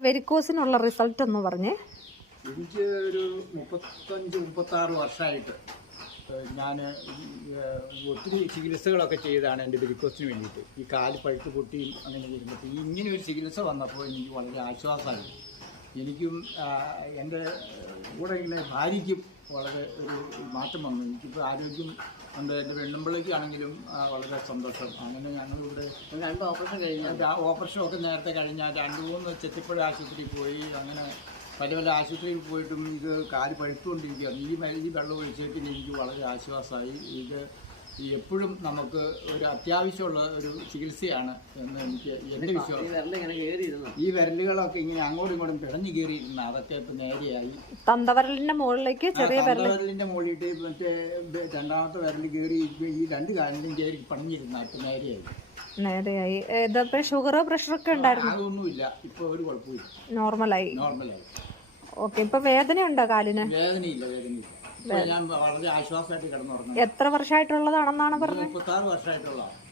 വെരിക്കോസിനുള്ള result എന്ന് പറഞ്ഞേ. എനിക്ക് ഒരു മുപ്പത്തഞ്ച് മുപ്പത്താറ് വർഷമായിട്ട് ഞാൻ ഒത്തിരി ചികിത്സകളൊക്കെ ചെയ്താണ് എന്റെ വെരിക്കോസിന് വേണ്ടിയിട്ട്. ഈ കാൽ പഴുത്ത് പൊട്ടിയും അങ്ങനെ ഈ ഇങ്ങനെ ഒരു ചികിത്സ വന്നപ്പോൾ എനിക്ക് വളരെ ആശ്വാസമായി. എനിക്കും എന്റെ കൂടെ ഇങ്ങനെ ഭാര്യയ്ക്കും വളരെ ഒരു മാറ്റം വന്നു. എനിക്കിപ്പോൾ ആരോഗ്യം ഉണ്ട്. എന്റെ വെണ്ണുമ്പിളയ്ക്കാണെങ്കിലും വളരെ സന്തോഷം. അങ്ങനെ ഞങ്ങളിവിടെ രണ്ട് ഓപ്പറേഷൻ കഴിഞ്ഞു. ആ ഓപ്പറേഷൻ ഒക്കെ നേരത്തെ കഴിഞ്ഞാൽ രണ്ട് മൂന്ന് ചെത്തിപ്പുഴ ആശുപത്രിയിൽ പോയി. അങ്ങനെ പല പല ആശുപത്രിയിൽ പോയിട്ടും ഇത് കാൽ പഴുത്തുകൊണ്ടിരിക്കുകയാണ്. ഈ ഈ വെള്ളം ഒഴിച്ചേക്കിന് എനിക്ക് വളരെ ആശ്വാസമായി. ഇത് എപ്പോഴും നമുക്ക് ഒരു അത്യാവശ്യമുള്ള ഒരു ചികിത്സയാണ് എന്ന് എനിക്ക് എന്റെ ഈ വിശ്വാസം. ഈ വിരലുകളൊക്കെ ഇങ്ങനെ അങ്ങോട്ടും ഇങ്ങോട്ടും പിടഞ്ഞു കയറിയിരുന്ന അതൊക്കെ ഇപ്പം നേരെയായി. തന്തവരലിന്റെ മുകളിലേക്ക് ചെറിയ വിരലിന്റെ മുകളിലിട്ട് മറ്റേ രണ്ടാമത്തെ വിരൽ കയറി ഈ രണ്ട് കാലിലും കയറി പണിഞ്ഞിരുന്ന ഇപ്പം നേരെയായി. നേരെയായി. ഇതപ്പോ ഷുഗർ പ്രഷർ ഒക്കെ ഉണ്ടായിരുന്നു? അതൊന്നുമില്ല. ഇപ്പൊ ഒരു കുഴപ്പമില്ല നോർമലായി. നോർമലായി. ഓക്കെ ഇപ്പൊ വേദന ഉണ്ടോ കാലിന്? വേദനയില്ല വേദനയില്ല. എത്ര വർഷമായിട്ടുള്ളതാണെന്നാണ് പറഞ്ഞത്? മുപ്പത്താറ് വർഷമായിട്ടുള്ള